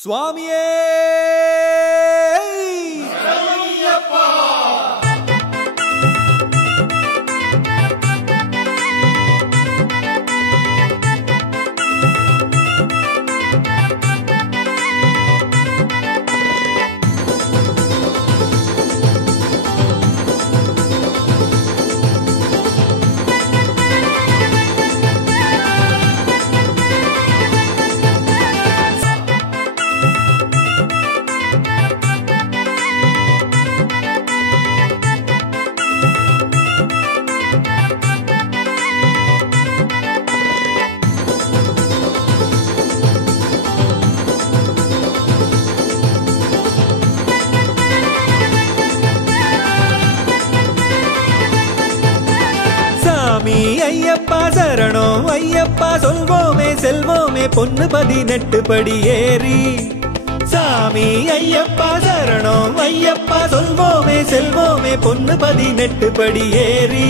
சுவாமியே ஐயப்பா சரணம் ஐயப்பா சொல்வோமே செல்வோமே பொன்னு 18 படி ஏறி சாமி ஐயப்பா சரணம் ஐயப்பா சொல்வோமே செல்வோமே பொன்னு 18 படி ஏறி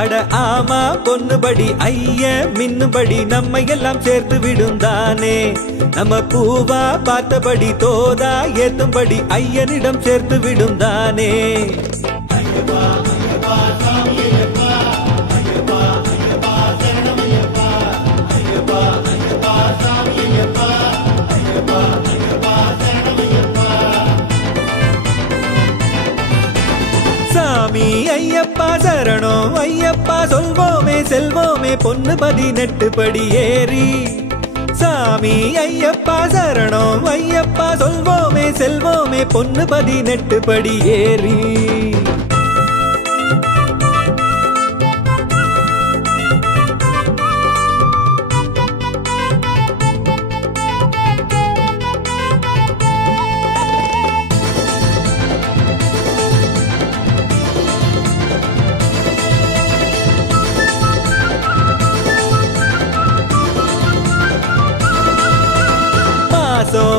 அட ஆமா பொன்னுபடி ஐய மின்னுபடி நம்மை எல்லாம் சேர்த்து விடும் தானே நம்ம பூவா பார்த்தபடி தோதா ஏத்தும்படி ஐயனிடம் சேர்த்து விடும் தானே ஐயப்பா ஐயப்பா சாமி ஐயப்பா ஐயப்பா ஐயப்பா சரணம் ஐயப்பா ஐயப்பா ஐயப்பா சாமி ஐயப்பா ஐயப்பா ஐயப்பா சரணம் ஐயப்பா சாமி ஐயப்பா சரணம் ஐயப்பா சொல்வோமே செல்வோமே பொன்னு 18 படி ஏறி சாமி ஐயப்பா சரணம் ஐயப்பா சொல்வோமே செல்வோமே பொன்னு 18 படி ஏறி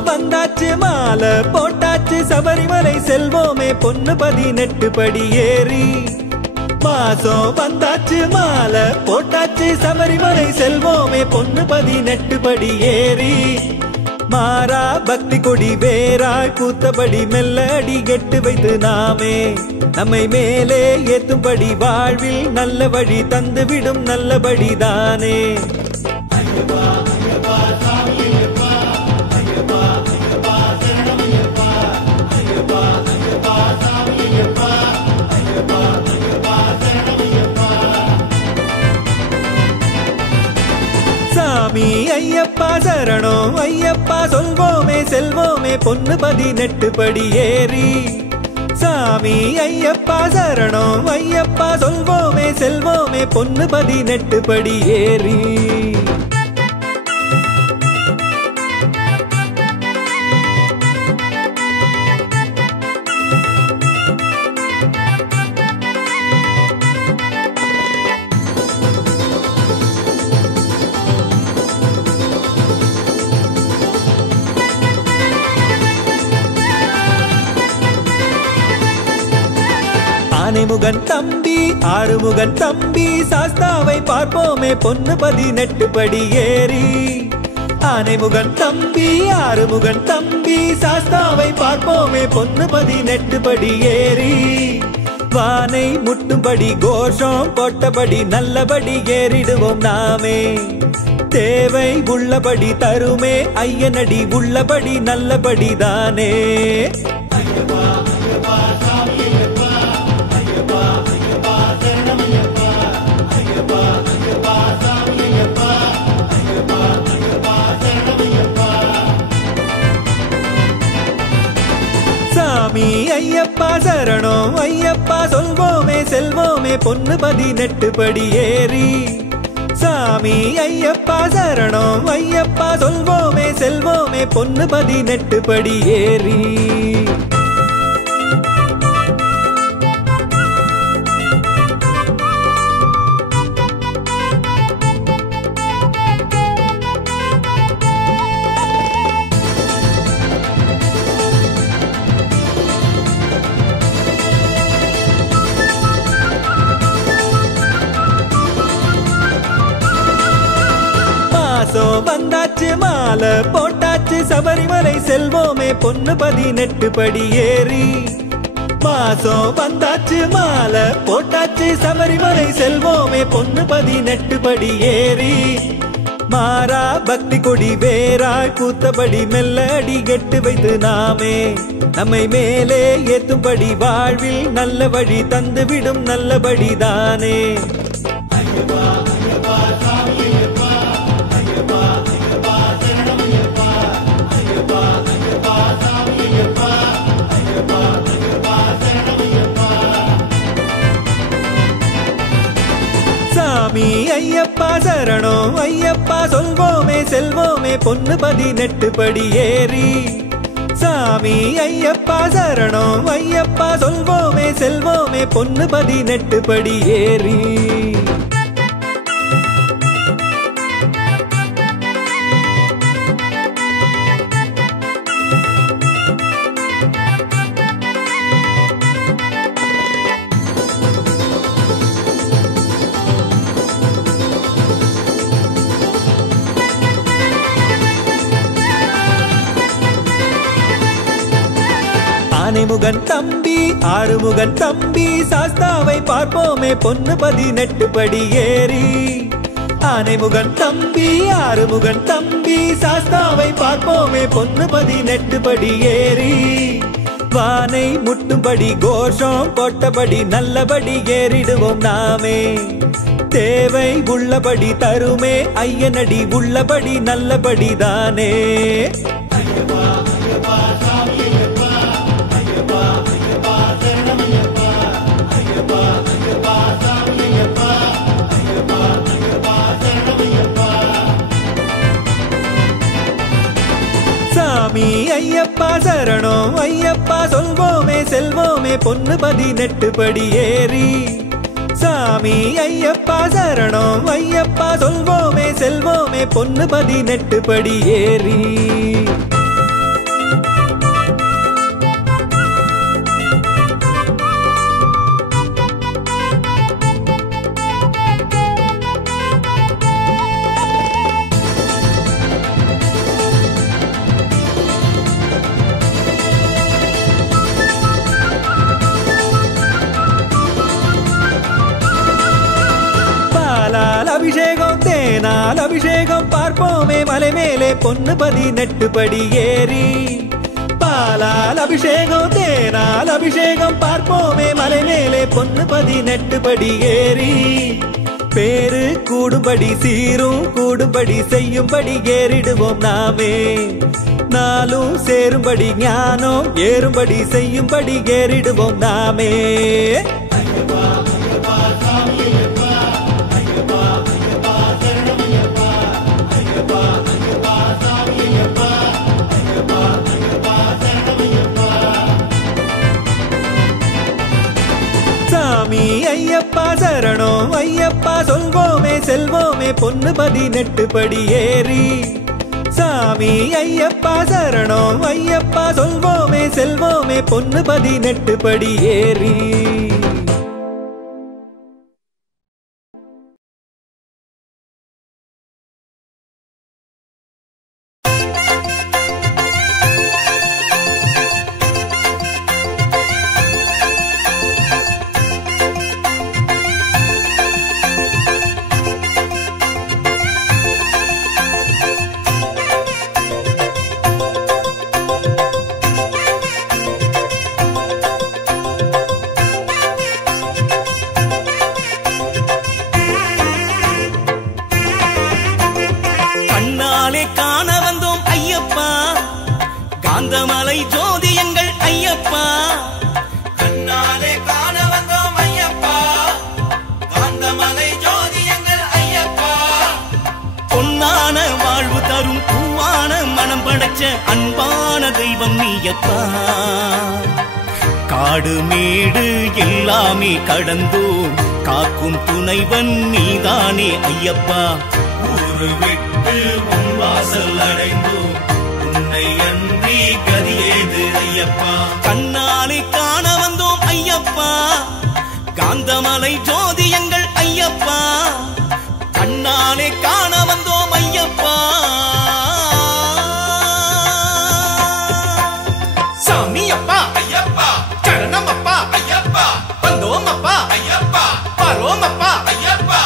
வந்தாச்சு மாலை போட்டாச்சு சபரிமலை செல்வோமே பொன்னு 18 படி ஏறி மாசம் வந்தாச்சு மாலை போட்டாச்சு சபரிமலை செல்வோமே பொன்னு 18 படி ஏறி மாறா பக்தி கொடி வேறாய் பூத்தபடி மெல்ல அடி கெட்டு வைத்து நாமே நம்மை மேலே ஏத்தும்படி வாழ்வில் நல்ல வழி தந்துவிடும் நல்லபடி தானே ஐயப்பா ஐயப்பா சாமி ஐயப்பா ஐயப்பா ஐயப்பா சரணம் ஐயப்பா ஐயப்பா ஐயப்பா சாமி ஐயப்பா ஐயப்பா ஐயப்பா சரணம் ஐயப்பா சாமி ஐயப்பா சரணம் ஐயப்பா சொல்வோமே செல்வோமே பொன்னு 18 படி ஏறி சாமி ஐயப்பா சரணம் ஐயப்பா சொல்வோமே செல்வோமே பொன்னு 18 படி ஏறி ஆனைமுகன் தம்பி ஆறுமுகன் தம்பி சாஸ்தாவை பார்ப்போமே பொன்னு 18 படி ஏறி ஆனைமுகன் தம்பி ஆறுமுகன் தம்பி சாஸ்தாவை பார்ப்போமே பொன்னு 18 படி ஏறி வானை முட்டும்படி கோஷம் போட்டபடி நல்லபடி ஏறிடுவோம் நாமே தேவை உள்ளபடி தருமே ஐயனடி உள்ளபடி நல்லபடி தானே ஐயப்பா ஐயப்பா சாமி ஐயப்பா ஐயப்பா ஐயப்பா சரணம் ஐயப்பா ஐயப்பா ஐயப்பா சாமி ஐயப்பா ஐயப்பா ஐயப்பா சரணம் ஐயப்பா சாமி ஐயப்பா சரணம் ஐயப்பா சொல்வோமே செல்வோமே பொன்னு 18 படி ஏறி சாமி ஐயப்பா சரணம் ஐயப்பா சொல்வோமே செல்வோமே பொன்னு 18 படி ஏறி மாசம் வந்தாச்சு மாலை போட்டாச்சு சபரிமலை செல்வோமே பொண்ணு 18 படி ஏறி மாசம் வந்தாச்சு மாலை போட்டாச்சு சபரிமலை செல்வோமே பொண்ணு 18 படி ஏறி மாறா பக்தி கொடி வேறாய் பூத்தபடி மெல்ல அடி கெட்டு வைத்து நாமே நம்மை மேலே ஏத்தும்படி வாழ்வில் நல்ல வழி தந்துவிடும் நல்லபடி தானே சாமி ஐயப்பா சரணம் ஐயப்பா சொல்வோமே செல்வோமே பொண்ணு 18 படி ஏறி சாமி ஐயப்பா சரணம் ஐயப்பா சொல்வோமே செல்வோமே பொண்ணு 18 படி ஏறி ஆனைமுகன் தம்பி ஆறுமுகன் தம்பி சாஸ்தாவை பார்ப்போமே பொண்ணு 18 படி ஏறி ஆனைமுகன் தம்பி ஆறுமுகன் தம்பி சாஸ்தாவை பார்ப்போமே பொண்ணு 18 படி ஏறி வானை முட்டும்படி கோஷம் போட்டபடி நல்லபடி ஏறிடுவோம் நாமே தேவை உள்ளபடி தருமே ஐயனடி உள்ளபடி நல்லபடி தானே சாமி ஐயப்பா சரணம் ஐயப்பா சொல்வோமே செல்வோமே பொண்ணு 18 படி ஏறி சாமி ஐயப்பா சரணம் ஐயப்பா சொல்வோமே செல்வோமே பொண்ணு 18 படி ஏறி அபிஷேகம் தேனால் அபிஷேகம் பார்ப்போமே மலை மேலே பொண்ணு 18 படி ஏறி பாலால் அபிஷேகம் தேனால் அபிஷேகம் பார்ப்போமே மலை மேலே பொண்ணு 18 படி ஏறி பேரு கூடும்படி சீரும் கூடும்படி செய்யும்படி ஏறிடுவோம் நாமே நாளும் சேரும்படி ஞானம் ஏறும்படி செய்யும்படி ஏறிடுவோம் நாமே சாமி ஐயப்பா சரணம் ஐயப்பா சொல்வோமே செல்வோமே பொண்ணு 18 படி ஏறி சாமி ஐயப்பா சரணம் ஐயப்பா சொல்வோமே செல்வோமே பொண்ணு 18 படி ஏறி அன்பான தெய்வம் நீயப்பா காடு மேடு எல்லாமே கடந்தோம் காக்கும் துணைவன் நீதானே ஐயப்பா ஊரு விட்டு உன் வாசல் அடைந்தோம் உன்னை அன்றி கதியேது ஐயப்பா கண்ணாலே காண வந்தோம் ஐயப்பா காந்தமலை ஜோதி எங்கள் ஐயப்பா கண்ணாலே காண வந்தோம் ஐயப்பா சாமி அப்பா ஐயப்பா சரணம் அப்பா ஐயப்பா வந்தோம் அப்பா ஐயப்பா வரோம் அப்பா ஐயப்பா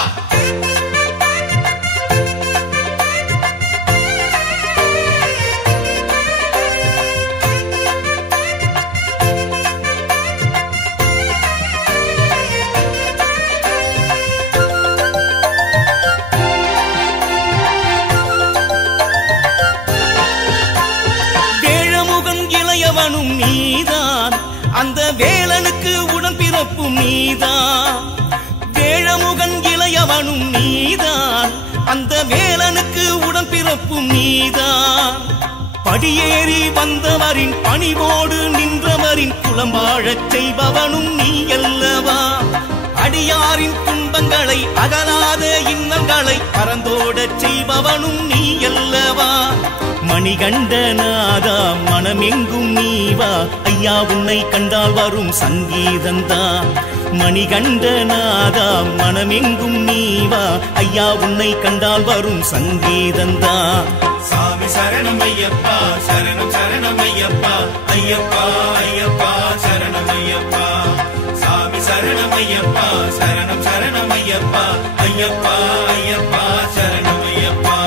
நீதான் அந்த வேலனுக்கு உடன் பிறப்பும் நீதான் வேழமுகன் இளையவனும் நீதான் அந்த வேலனுக்கு உடன் பிறப்பும் நீதான் படியேறி வந்தவரின் பணிவோடு நின்றவரின் குலம் வாழச் செய்பவனும் நீ அல்லவா அடியாரின் துன்பங்களை அகலாத இன்னங்களை பறந்தோடச் செய்பவனும் நீ அல்லவா மணிகண்டநாதா மனமெங்கும் நீவா ஐயா உன்னை கண்டால் வரும் சங்கீதந்தா மணிகண்டநாதா மனமெங்கும் நீவா ஐயா உன்னை கண்டால் வரும் சங்கீதந்தா சாமி சரணம் ஐயப்பா சரணம் சரணம் ஐயப்பா ஐயப்பா ஐயப்பா சரணம் ஐயப்பா சாமி சரணம் ஐயப்பா சரணம் சரணம் ஐயப்பா ஐயப்பா ஐயப்பா சரணம் ஐயப்பா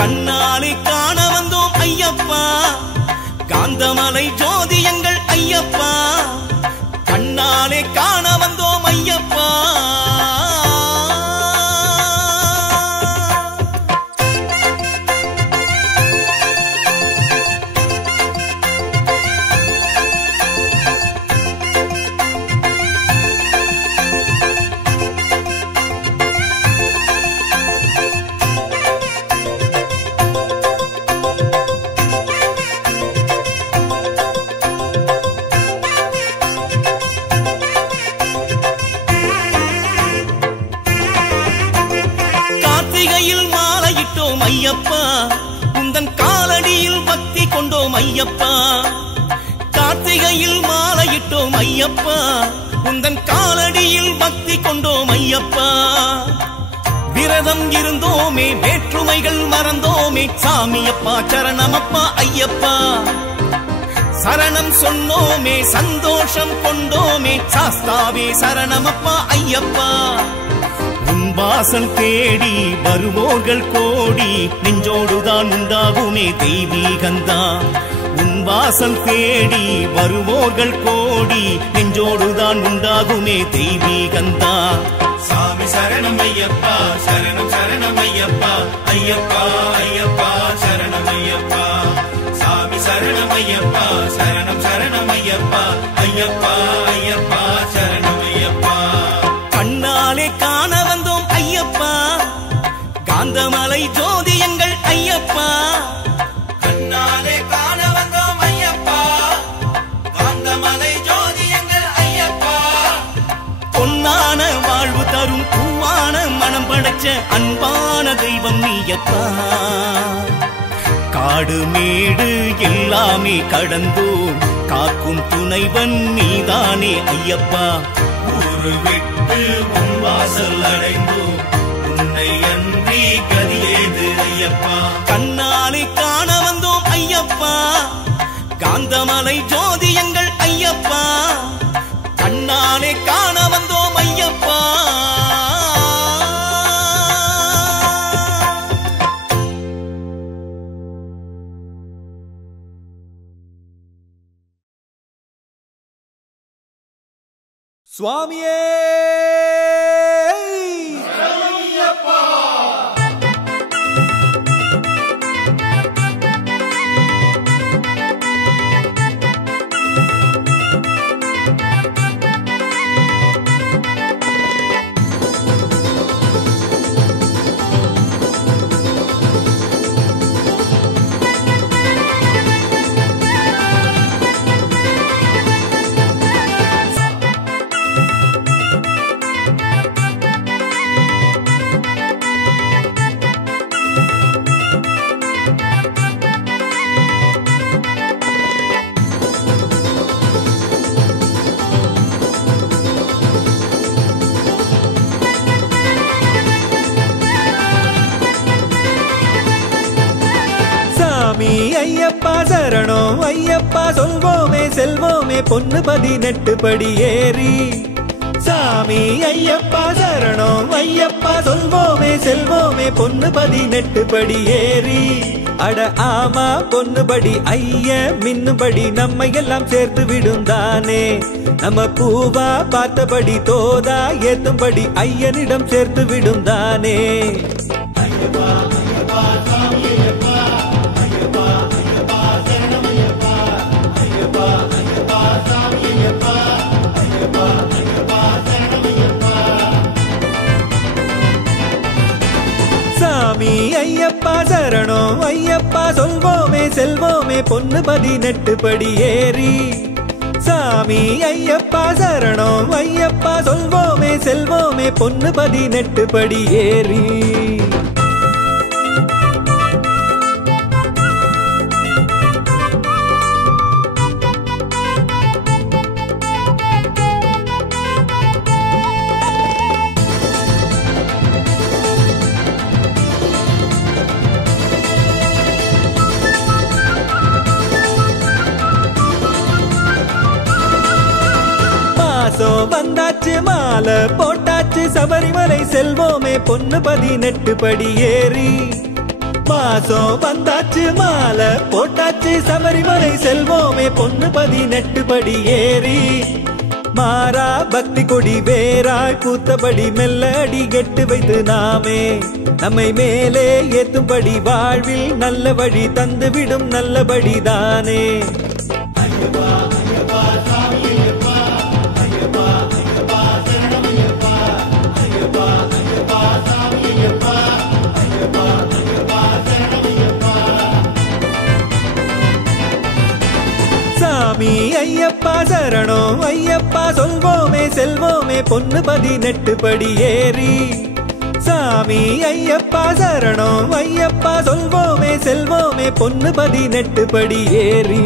கண்ணாலே காண வந்தோம் ஐயப்பா காந்தமலை ஜோதி எங்கள் ஐயப்பா கண்ணாலே காண வந்தோம் ஐயப்பா ஐயப்பா உந்தன் காலடியில் பக்தி கொண்டோம் ஐயப்பா கார்த்திகையில் மாலையிட்டோம் ஐயப்பா உந்தன் காலடியில் பக்தி கொண்டோம் ஐயப்பா விரதம் இருந்தோமே வேற்றுமைகள் மறந்தோமே சாமியப்பா சரணமப்பா ஐயப்பா சரணம் சொன்னோமே சந்தோஷம் கொண்டோமே சாஸ்தாவே சரணமப்பா ஐயப்பா உன் வாசல் தேடி வருவோர்கள் கோடி நெஞ்சோடுதான் உண்டாகுமே தெய்வீகந்தா உன் வாசல் தேடி வருவோர்கள் கோடி நெஞ்சோடுதான் உண்டாகுமே தெய்வீகந்தா சாமி சரணம் ஐயப்பா சரணம் சரணம் ஐயப்பா ஐயப்பா ஐயப்பா சரணம் ஐயப்பா சாமி சரணம் ஐயப்பா சரணம் சரணம் ஐயப்பா ஐயப்பா ஐயப்பா சரணம் ஐயப்பா கண்ணாலே காண வந்தோம் ஐயப்பா காந்தமலை ஜோதி எங்கள் ஐயப்பா கண்ணாலே காண வந்தோம் ஐயப்பா காந்தமலை ஜோதி எங்கள் ஐயப்பா பொன்னான வாழ்வு தரும் பூவான மனம் படைச்ச அன்பான தெய்வம் நீயப்பா காடு மேடு எல்லாமே கடந்தோம் காக்கும் துணைவன் நீதானே ஐயப்பா ஊரு விட்டு உன் வாசல் அடைந்தோம் உன்னை அன்றி கதியேது ஐயப்பா கண்ணாலே காண வந்தோம் ஐயப்பா காந்தமலை ஜோதி எங்கள் ஐயப்பா கண்ணாலே காண வந்தோம் ஐயப்பா சுவாமியே ஐயப்பா சரணம் சரணம் ஐயப்பா சொல்வோமே செல்வோமே பொன்னு 18 படி ஏறி சாமி ஐயப்பா சரணம் ஐயப்பா சொல்வோமே செல்வோமே பொன்னு 18 படி ஏறி அட ஆமா பொன்னுபடி ஐய மின்னுபடி நம்மை எல்லாம் சேர்த்து விடும் தானே நம்ம பூவா பார்த்தபடி தோதா ஏத்தும்படி ஐயனிடம் சேர்த்து விடும் தானே சாமி ஐயப்பா சரணம் ஐயப்பா சொல்வோமே செல்வோமே பொன்னு 18 படி ஏறி சாமி ஐயப்பா சரணம் ஐயப்பா சொல்வோமே செல்வோமே பொன்னு 18 படி ஏறி வந்தாச்சு மாலை போட்டாச்சு சபரிமலை செல்வோமே பொன்னு 18 படி ஏறி மாசம் வந்தாச்சு மாலை போட்டாச்சு சபரிமலை செல்வோமே பொன்னு 18 படி ஏறி மாறா பக்தி கொடி வேறாய் பூத்தபடி மெல்ல அடி கெட்டு வைத்து நாமே நம்மை மேலே ஏத்தும்படி வாழ்வில் நல்ல வழி தந்துவிடும் நல்லபடி தானே சாமி ஐயப்பா சரணம் ஐயப்பா சொல்வோமே செல்வோமே பொன்னு 18 படி ஏறி சாமி ஐயப்பா சரணம் ஐயப்பா சொல்வோமே செல்வோமே பொன்னு 18 படி ஏறி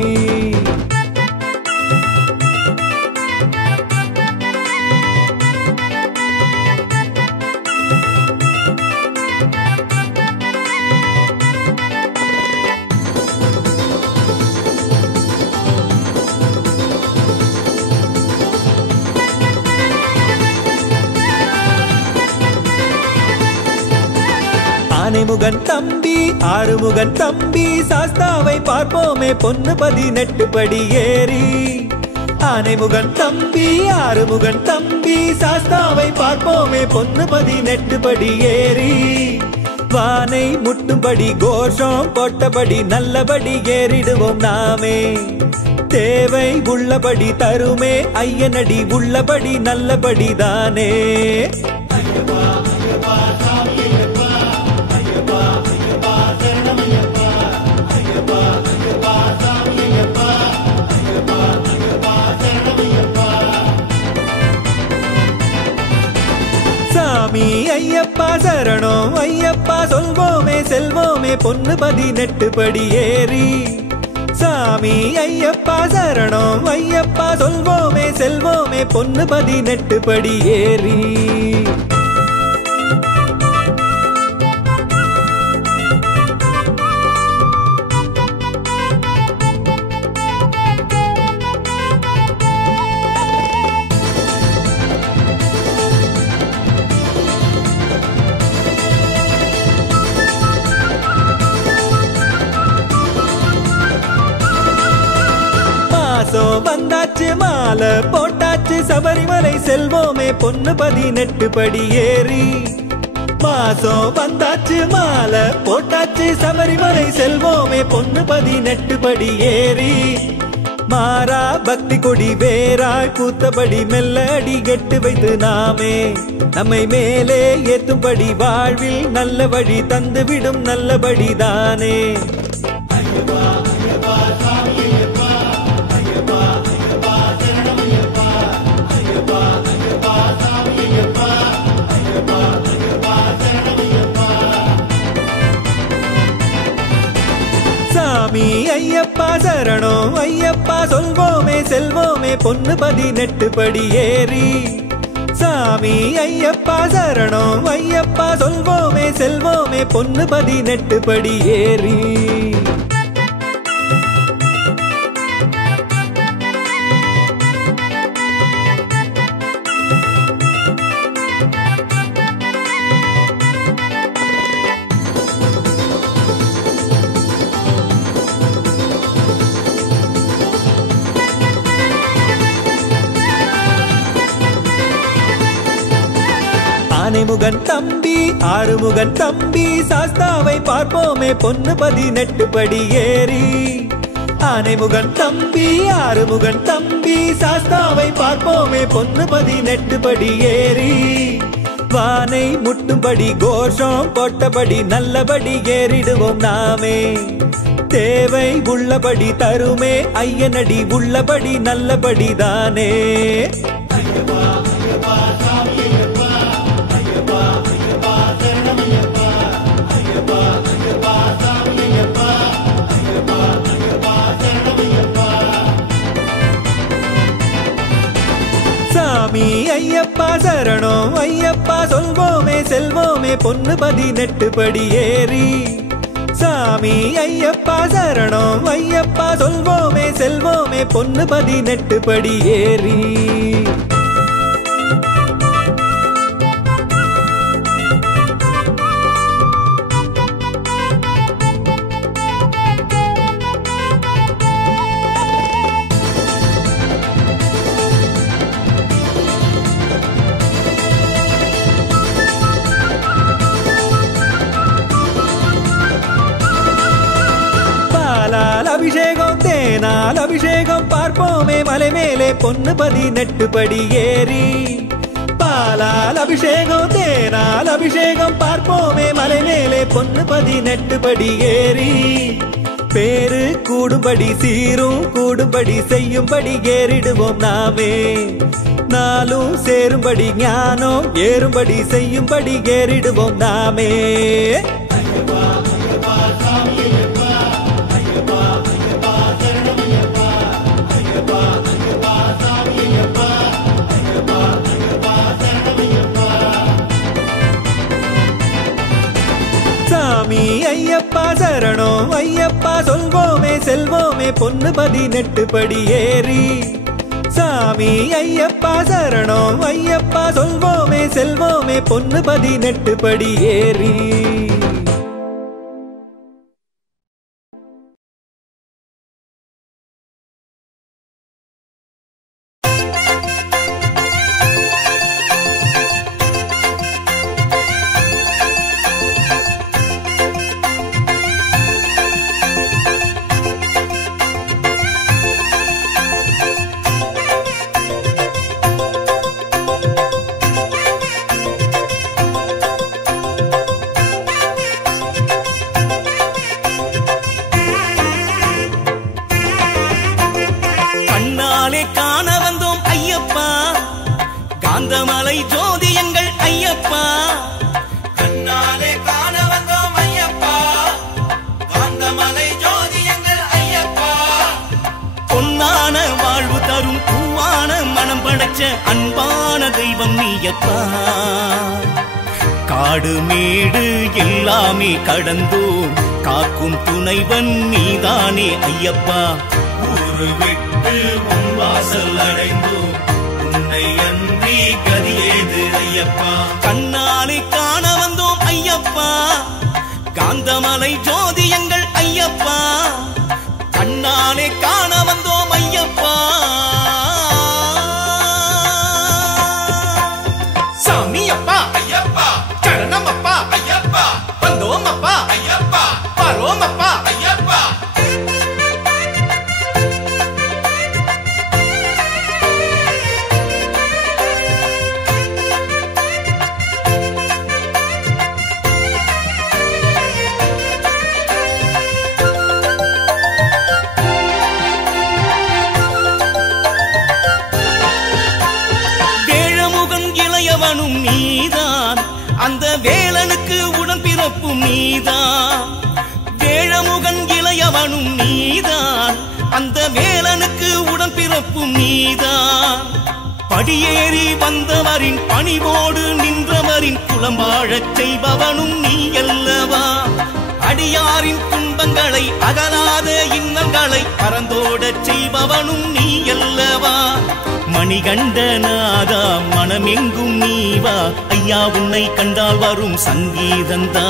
ஆனைமுகன் தம்பி ஆறுமுகன் தம்பி சாஸ்தாவை பார்ப்போமே பொன்னு 18 படி ஏறி ஆனைமுகன் தம்பி ஆறுமுகன் தம்பி சாஸ்தாவை பார்ப்போமே பொன்னு 18 படி ஏறி வானை முட்டும்படி கோஷம் போட்டபடி நல்லபடி ஏறிடுவோம் நாமே தேவை உள்ளபடி தருமே ஐயனடி உள்ளபடி நல்லபடி தானே சாமி ஐயப்பா சரணம் ஐயப்பா சொல்வோமே செல்வோமே பொன்னு 18 படி ஏறி சாமி ஐயப்பா சரணம் ஐயப்பா சொல்வோமே செல்வோமே பொன்னு 18 படி ஏறி வந்தாச்சு மாலை போட்டாச்சு சபரிமலை செல்வோமே பொன்னு 18 படி ஏறி மாசம் வந்தாச்சு மாலை போட்டாச்சு சபரிமலை செல்வோமே பொன்னு 18 படி ஏறி மாறா பக்தி கொடி வேறாய் பூத்தபடி மெல்ல அடி கெட்டு வைத்து நாமே நம்மை மேலே ஏத்தும்படி வாழ்வில் நல்ல வழி தந்துவிடும் நல்லபடி தானே சாமி ஐயப்பா சரணம் ஐயப்பா சொல்வோமே செல்வோமே பொன்னு 18 படி ஏறி சாமி ஐயப்பா சரணம் ஐயப்பா சொல்வோமே செல்வோமே பொன்னு 18 படி ஏறி ஆனைமுகன் தம்பி ஆறுமுகன் தம்பி சாஸ்தாவை பார்ப்போமே பொன்னு 18 படி ஏறி. ஆனைமுகன் தம்பி ஆறுமுகன் தம்பி சாஸ்தாவை பார்ப்போமே பொன்னு 18 படி ஏறி. வானை முட்டும்படி கோஷம் போட்டபடி நல்லபடி ஏறிடுவோம் நாமே. தேவை உள்ளபடி தருமே ஐயனடி உள்ளபடி நல்லபடி தானே. சாமி ஐயப்பா சரணம் ஐயப்பா சொல்வோமே செல்வோமே பொன்னு 18 படி ஏறி. சாமி ஐயப்பா சரணம் ஐயப்பா சொல்வோமே செல்வோமே பொன்னு 18 படி ஏறி. அபிஷேகம் தேனால் அபிஷேகம் பார்ப்போமே மலை மேலே பொன்னு 18 படி ஏறி. பாலால் அபிஷேகம் தேனால் அபிஷேகம் பார்ப்போமே மலை மேலே பொன்னு 18 படி ஏறி. பேரு கூடும்படி சீரும் கூடும்படி செய்யும்படி ஏறிடுவோம் நாமே. நாளும் சேரும்படி ஞானம் ஏறும்படி செய்யும்படி ஏறிடுவோம் நாமே. சாமி ஐயப்பா சரணம் ஐயப்பா சொல்வோமே செல்வோமே பொன்னு 18 படி ஏறி. சாமி ஐயப்பா சரணம் ஐயப்பா சொல்வோமே செல்வோமே பொன்னு 18 படி ஏறி. காந்தமலை ஜோதி எங்கள் ஐயப்பா. கண்ணாலே காண வந்தோம் ஐயப்பா. காந்தமலை ஜோதி எங்கள் ஐயப்பா. பொன்னான வாழ்வு தரும் பூவான மனம் படைச்ச அன்பான தெய்வம் நீயப்பா. காடு மேடு எல்லாமே கடந்தோம் காக்கும் துணைவன் நீதானே ஐயப்பா. ஊரு விட்டு உன் வாசல் அடைந்தோம் உன்னை அன்றி கதியேது ஐயப்பா. கண்ணாலே காண வந்தோம் ஐயப்பா. காந்தமலை ஜோதி எங்கள் ஐயப்பா. கண்ணாலே காண வந்தோம் ஐயப்பா. சாமி அப்பா ஐயப்பா சரணம் அப்பா ஐயப்பா வந்தோம் அப்பா ஐயப்பா வரோம் அப்பா ஐயப்பா. நீதான் அந்த வேலனுக்கு உடன் பிறப்பும் நீதான். வேழமுகன் இளையவனும் நீதான் அந்த வேலனுக்கு உடன் பிறப்பும் நீதான். படியேறி வந்தவரின் பணிவோடு நின்றவரின் குலம் வாழச் செய்பவனும் நீ அல்லவா. அடியாரின் துன்பங்களை அகலாத இன்னங்களை பறந்தோடச் செய்பவனும் நீ அல்லவா. மணிகண்டநாதா மனமெங்கும் நீவா ஐயா உன்னை கண்டால் வரும் சங்கீதந்தா.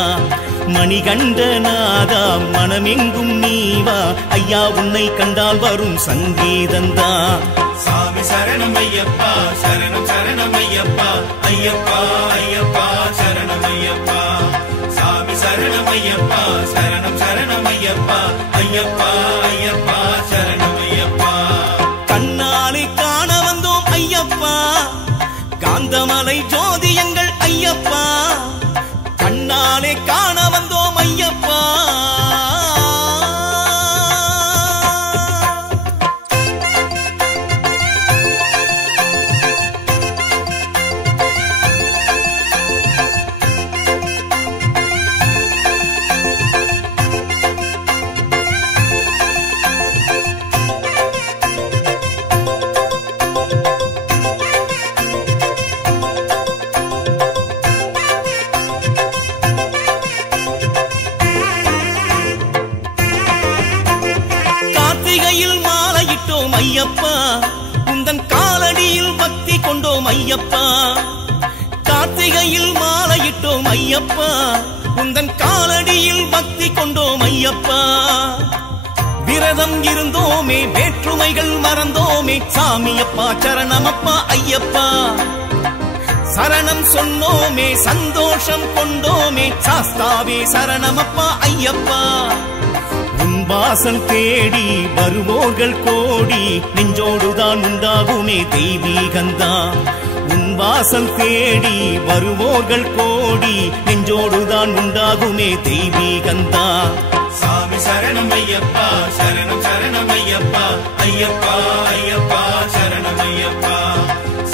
மணிகண்டநாதா மனமெங்கும் நீவா ஐயா உன்னை கண்டால் வரும் சங்கீதந்தா. சாமி சரணம் ஐயப்பா சரணம் சரணம் ஐயப்பா ஐயப்பா ஐயப்பா சரணம் ஐயப்பா சாமி சரணம் ஐயப்பா சரணம் சரணம் ஐயப்பா ஐயப்பா ஐயப்பா சரணம் ஐயப்பா கண்ணாலே காண வந்தோம் ஐயப்பா காந்தமலை ஜோதி எங்கள் ஐயப்பா கண்ணாலே காண வந்தோம் ஐயப்பா ஐயப்பா உந்தன் காலடியில் பக்தி கொண்டோம் ஐயப்பா கார்த்திகையில் மாலையிட்டோம் ஐயப்பா உந்தன் காலடியில் பக்தி கொண்டோம் ஐயப்பா விரதம் இருந்தோமே வேற்றுமைகள் மறந்தோமே சாமியப்பா சரணமப்பா ஐயப்பா சரணம் சொன்னோமே சந்தோஷம் கொண்டோமே சாஸ்தாவே சரணமப்பா ஐயப்பா உன் வாசல் தேடி வருவோர்கள் கோடி நெஞ்சோடுதான் உண்டாகுமே தெய்வீகந்தா உன் வாசல் தேடி வருவோர்கள் கோடி நெஞ்சோடுதான் உண்டாகுமே தெய்வீகந்தா சாமி சரணம் ஐயப்பா சரணம் சரணம் ஐயப்பா ஐயப்பா ஐயப்பா சரணம் ஐயப்பா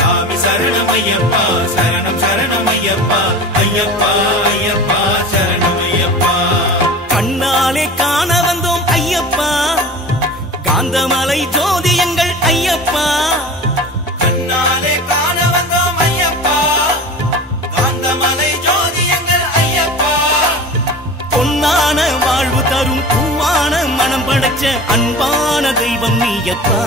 சாமி சரணம் ஐயப்பா சரணம் சரணம் ஐயப்பா ஐயப்பா ஐயப்பா சரணம் ஐயப்பா கண்ணாலே காண வந்தோம் ஐயப்பா காந்தமலை ஜோதி எங்கள் ஐயப்பா கண்ணாலே காண வந்தோம் ஐயப்பா காந்தமலை ஜோதி எங்கள் ஐயப்பா பொன்னான வாழ்வு தரும் பூவான மனம் படைச்ச அன்பான தெய்வம் நீயப்பா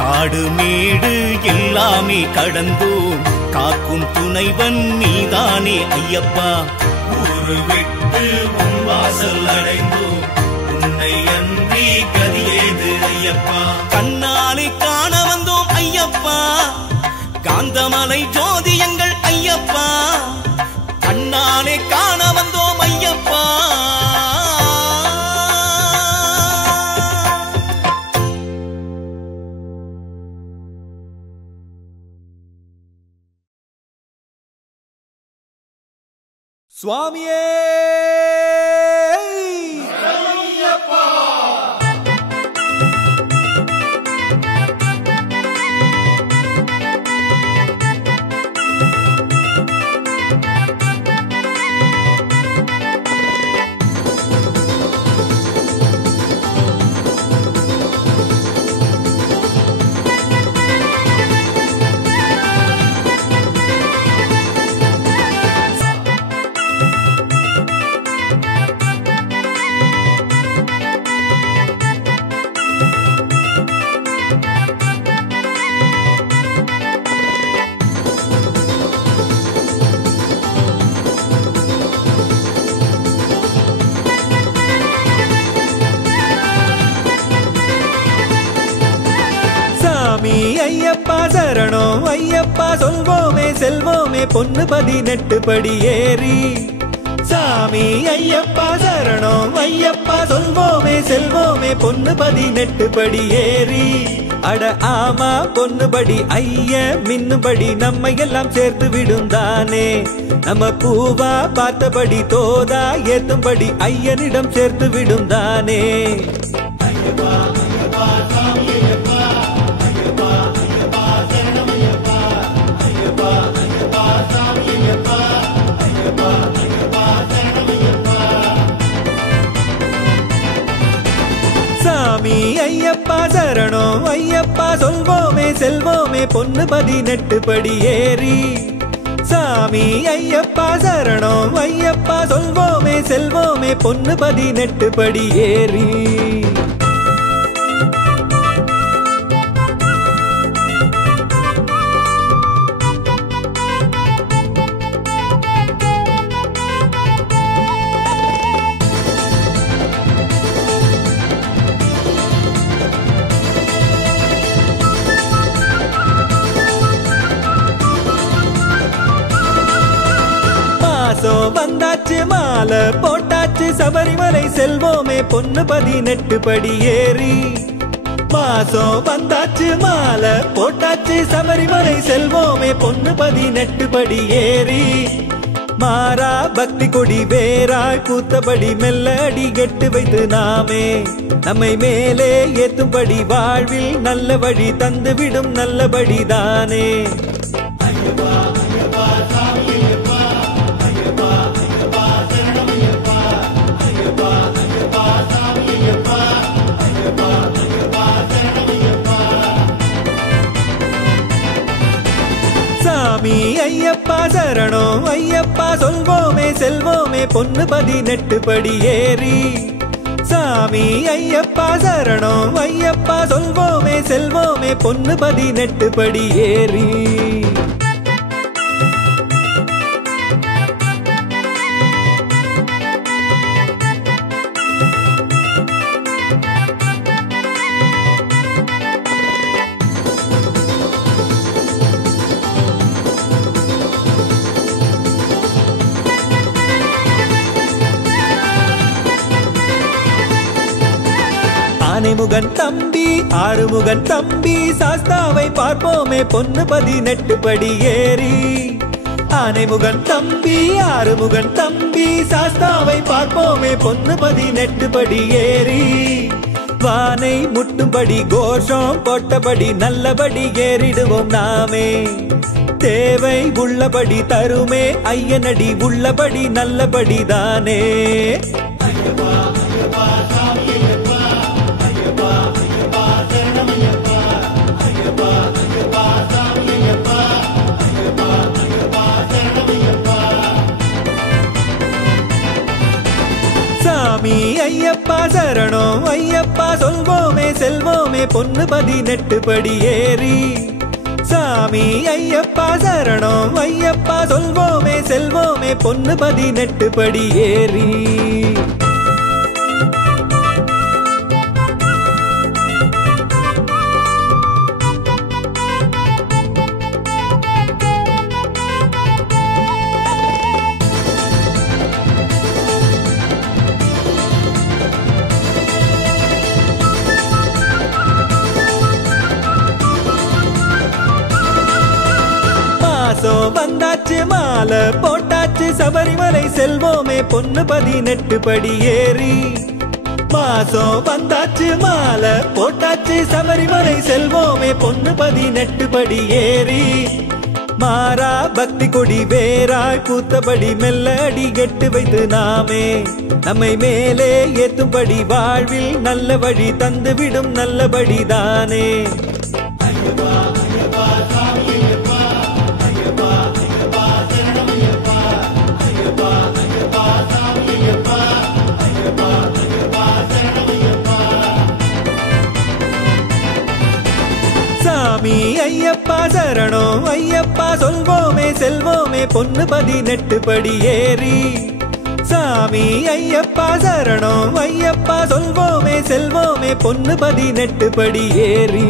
காடு மேடு எல்லாமே கடந்தோம் காக்கும் துணைவன் நீதானே ஐயப்பா ஊரு விட்டு உன் வாசல் அடைந்தோம் உன்னை அன்றி கதியேது ஐயப்பா கண்ணாலே காண வந்தோம் ஐயப்பா காந்தமலை ஜோதி எங்கள் ஐயப்பா கண்ணாலே காண வந்தோம் ஐயப்பா சுவாமியே ஐயப்பா சரணம் ஐயப்பா சொல்வோமே செல்வோமே பொன்னு 18 படி ஏறி சாமி ஐயப்பா சரணம் ஐயப்பா சொல்வோமே செல்வோமே பொன்னு 18 படி ஏறி அட ஆமா பொன்னுபடி ஐய மின்னுபடி நம்மை எல்லாம் சேர்த்து விடுந்தானே நம்ம பூவா பார்த்தபடி தோதா ஏத்தும்படி ஐயனிடம் சேர்த்து விடுந்தானே ஐயப்பா ஐயப்பா சாமி ஐயப்பா ஐயப்பா ஐயப்பா சரணம் ஐயப்பா ஐயப்பா ஐயப்பா சாமி ஐயப்பா ஐயப்பா ஐயப்பா சரணம் ஐயப்பா சாமி ஐயப்பா சரணம் ஐயப்பா சொல்வோமே செல்வோமே பொன்னு 18 படி ஏறி சாமி ஐயப்பா சரணம் ஐயப்பா சொல்வோமே செல்வோமே பொன்னு 18 படி ஏறி மாலை போட்டாச்சு சபரிமலை செல்வோமே பொண்ணு 18 படி ஏறி மாசம் வந்தாச்சு மாலை போட்டாச்சு சபரிமலை செல்வோமே பொண்ணு 18 படி ஏறி மாறா பக்தி கொடி வேறாய் கூத்தபடி மெல்ல அடி கெட்டு வைத்து நாமே நம்மை மேலே ஏத்தும்படி வாழ்வில் நல்ல வழி தந்துவிடும் நல்லபடி தானே. சாமி ஐயப்பா சரணம் ஐயப்பா சொல்வோமே செல்வோமே பொண்ணு 18 படி ஏறி சாமி ஐயப்பா சரணம் ஐயப்பா சொல்வோமே செல்வோமே பொண்ணு 18 படி ஏறி ஆனைமுகன் தம்பி ஆறுமுகன் தம்பி சாஸ்தாவை பார்ப்போமே பொண்ணு 18 படி ஏறி ஆனைமுகன் தம்பி ஆறுமுகன் தம்பி சாஸ்தாவை பார்ப்போமே பொண்ணு 18 படி ஏறி வானை முட்டும்படி கோஷம் போட்டபடி நல்லபடி ஏறிடுவோம் நாமே தேவை உள்ளபடி தருமே ஐயனடி உள்ளபடி நல்லபடி தானே. சாமி ஐயப்பா சரணம் ஐயப்பா சொல்வோமே செல்வோமே பொண்ணு 18 படி ஏறி சாமி ஐயப்பா சரணம் ஐயப்பா சொல்வோமே செல்வோமே பொண்ணு 18 படி ஏறி வந்தாச்சு மாலை போட்டாச்சு சபரிமலை செல்வோமே பொண்ணு 18 படி ஏறி மாசம் வந்தாச்சு மாலை போட்டாச்சு சபரிமலை செல்வோமே பொண்ணு 18 படி ஏறி மாறா பக்தி கொடி வேறாய் கூத்தபடி மெல்ல அடி கெட்டு வைத்து நாமே நம்மை மேலே ஏத்தும்படி வாழ்வில் நல்ல வழி தந்துவிடும் நல்லபடி தானே. சாமி ஐயப்பா சரணம் ஐயப்பா சொல்வோமே செல்வோமே பொண்ணு 18 படி ஏறி சாமி ஐயப்பா சரணம் ஐயப்பா சொல்வோமே செல்வோமே பொண்ணு 18 படி ஏறி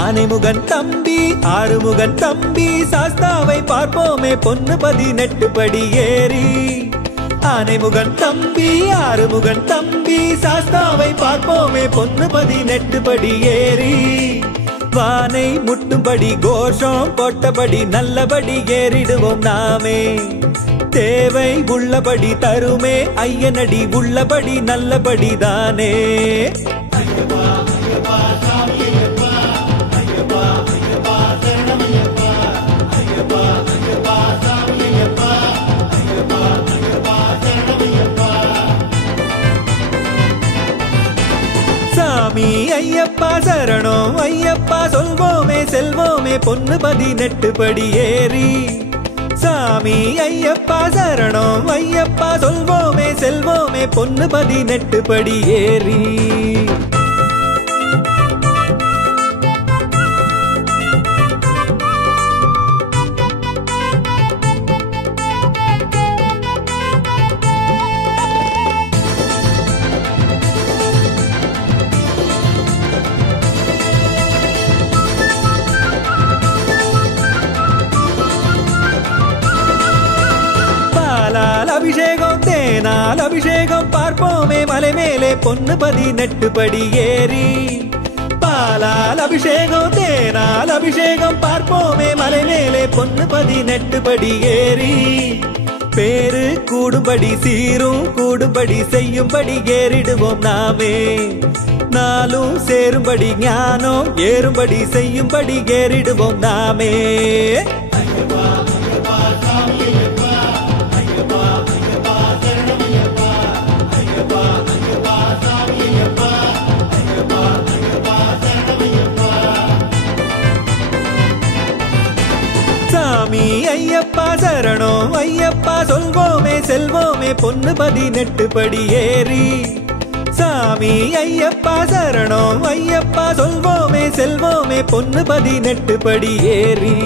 ஆனைமுகன் தம்பி ஆறுமுகன் தம்பி சாஸ்தாவை பார்ப்போமே பொண்ணு 18 படி ஏறி ஆனைமுகன் தம்பி ஆறுமுகன் தம்பி சாஸ்தாவை பார்ப்போமே பொண்ணு 18 படி ஏறி வானை முட்டும்படி கோஷம் போட்டபடி நல்லபடி ஏறிடுவோம் நாமே தேவை உள்ளபடி தருமே ஐயனடி உள்ளபடி நல்லபடி தானே. சாமி ஐயப்பா சரணம் ஐயப்பா சொல்வோமே செல்வோமே பொண்ணு 18 படி ஏறி சாமி ஐயப்பா சரணம் ஐயப்பா சொல்வோமே செல்வோமே பொண்ணு 18 படி ஏறி தேனால் அபிஷேகம் பார்ப்போமே மலை மேலே பொன்னு 18 படி ஏறி பாலால் அபிஷேகம் தேனால் அபிஷேகம் பார்ப்போமே மலை மேலே பொன்னு 18 படி ஏறி பேரு கூடும்படி சீரும் கூடும்படி செய்யும்படி ஏறிடுவோம் நாமே நாளும் சேரும்படி ஞானம் ஏறும்படி செய்யும்படி ஏறிடுவோம் நாமே சாமி ஐயப்பா சரணம் ஐயப்பா சொல்வோமே செல்வோமே பொன்னு 18 படி ஏறி சாமி ஐயப்பா சரணம் ஐயப்பா சொல்வோமே செல்வோமே பொன்னு 18 படி ஏறி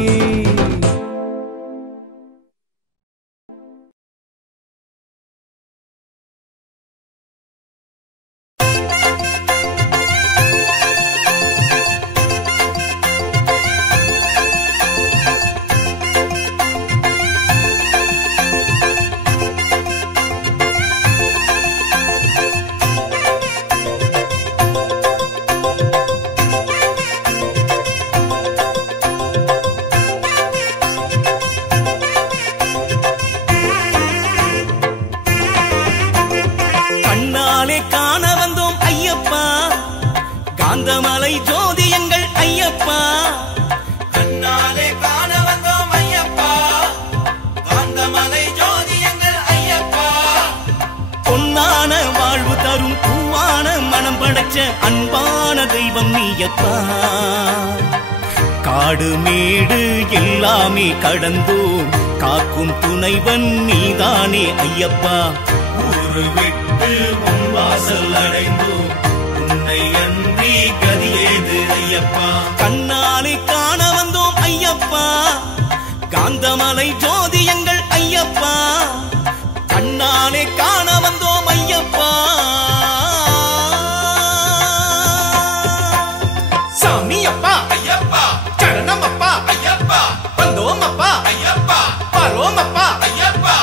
காந்தமலை ஜோதி எங்கள் ஐயப்பா கண்ணாலே காண வந்தோம் ஐயப்பா காந்தமலை ஜோதி எங்கள் ஐயப்பா பொன்னான வாழ்வு தரும் பூவான மனம் படைச்ச அன்பான தெய்வம் நீயப்பா காடு மேடு எல்லாமே கடந்தோம் காக்கும் துணைவன் நீதானே ஐயப்பா ஊரு விட்டு உன் வாசல் அடைந்தோம் உன்னை அன்றி கதியேது ஐயப்பா கண்ணாலே காண வந்தோம் ஐயப்பா காந்தமலை ஜோதி எங்கள் ஐயப்பா கண்ணாலே காண வந்தோம் ஐயப்பா சாமி அப்பா ஐயப்பா சரணம் அப்பா ஐயப்பா வந்தோம் அப்பா ஐயப்பா பரோம் அப்பா ஐயப்பா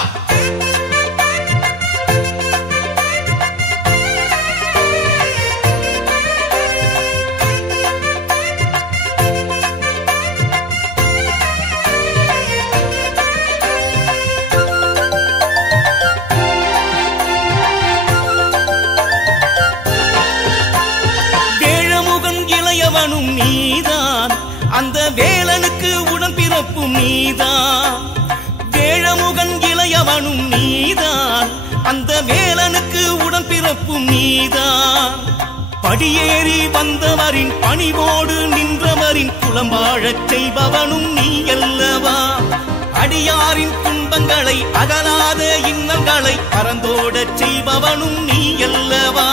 நீதான் அந்த வேலனுக்கு உடன் பிறப்பும் நீதான் வேழமுகன் இளையவனும் நீதான் அந்த வேலனுக்கு உடன் பிறப்பும் நீதான் படியேறி வந்தவரின் பணிவோடு நின்றவரின் குலம் வாழச் செய்பவனும் நீ அல்லவா அடியாரின் துன்பங்களை அகலாத இன்னங்களை பறந்தோடச் செய்பவனும் நீ அல்லவா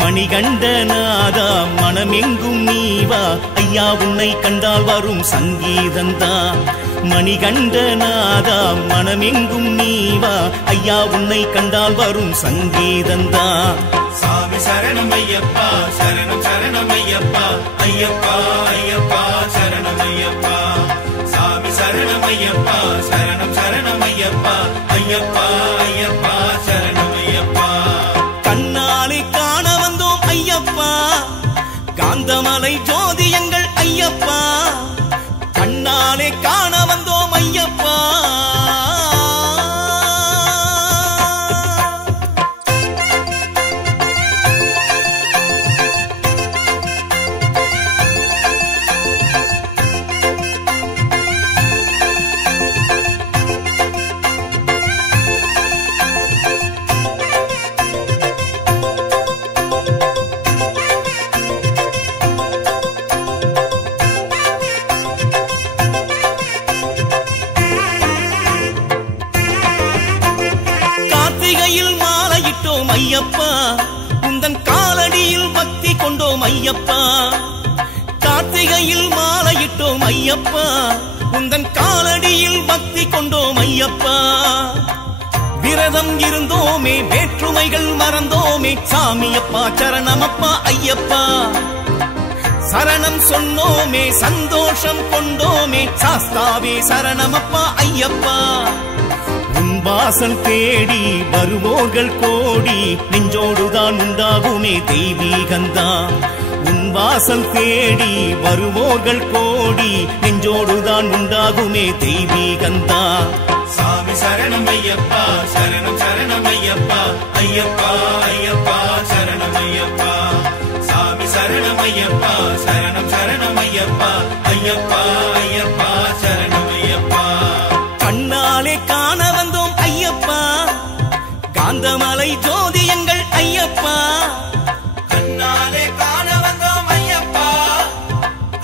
மணிகண்டநாதா மனமெங்கும் நீவா ஐயா உன்னை கண்டால் வரும் சங்கீதந்தா மணிகண்டநாதா மனமெங்கும் நீவா ஐயா உன்னை கண்டால் வரும் சங்கீதந்தா சாமி சரணம் ஐயப்பா சரணம் சரணம் ஐயப்பா ஐயப்பா ஐயப்பா சரணம் ஐயப்பா சாமி சரணம் ஐயப்பா சரணம் சரணம் ஐயப்பா ஐயப்பா ஐயப்பா சரணம் ஐயப்பா கண்ணாலே காண வந்தோம் ஐயப்பா காந்தமலை ஜோதி எங்கள் ஐயப்பா கண்ணாலே காண வந்தோம் ஐயப்பா ஐயப்பா உந்தன் காலடியில் பக்தி கொண்டோம் ஐயப்பா கார்த்திகையில் மாலையிட்டோம் ஐயப்பா உந்தன் காலடியில் பக்தி கொண்டோம் ஐயப்பா விரதம் இருந்தோமே வேற்றுமைகள் மறந்தோமே சாமியப்பா சரணமப்பா ஐயப்பா சரணம் சொன்னோமே சந்தோஷம் கொண்டோமே சாஸ்தாவே சரணமப்பா ஐயப்பா உன் வாசல் தேடி வருவோர்கள் கோடி நெஞ்சோடுதான் உண்டாகுமே தெய்வீகந்தா உன் வாசல் தேடி வருவோர்கள் கோடி நெஞ்சோடுதான் உண்டாகுமே தெய்வீகந்தா சாமி சரணம் ஐயப்பா சரணம் சரணம் ஐயப்பா ஐயப்பா ஐயப்பா சரணம் ஐயப்பா சாமி சரணம் ஐயப்பா சரணம் சரணம் ஐயப்பா ஐயப்பா ஐயப்பா சரணம் ஐயப்பா கண்ணாலே காண வந்தோம் ஐயப்பா காந்தமலை ஜோதி எங்கள் ஐயப்பா கண்ணாலே காண வந்தோம் ஐயப்பா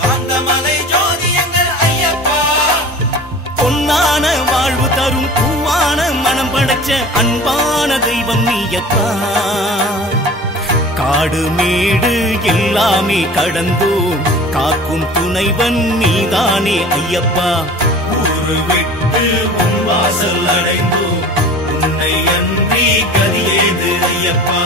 காந்தமலை ஜோதி எங்கள் ஐயப்பா பொன்னான வாழ்வு தரும் பூவான மனம் படைச்ச அன்பான தெய்வம் நீயப்பா காடு மேடு எல்லாமே கடந்தோம் காக்கும் துணைவன் நீதானே ஐயப்பா ஊரு விட்டு உன் வாசல் அடைந்தோம் உன்னை அன்றி கதியேது ஐயப்பா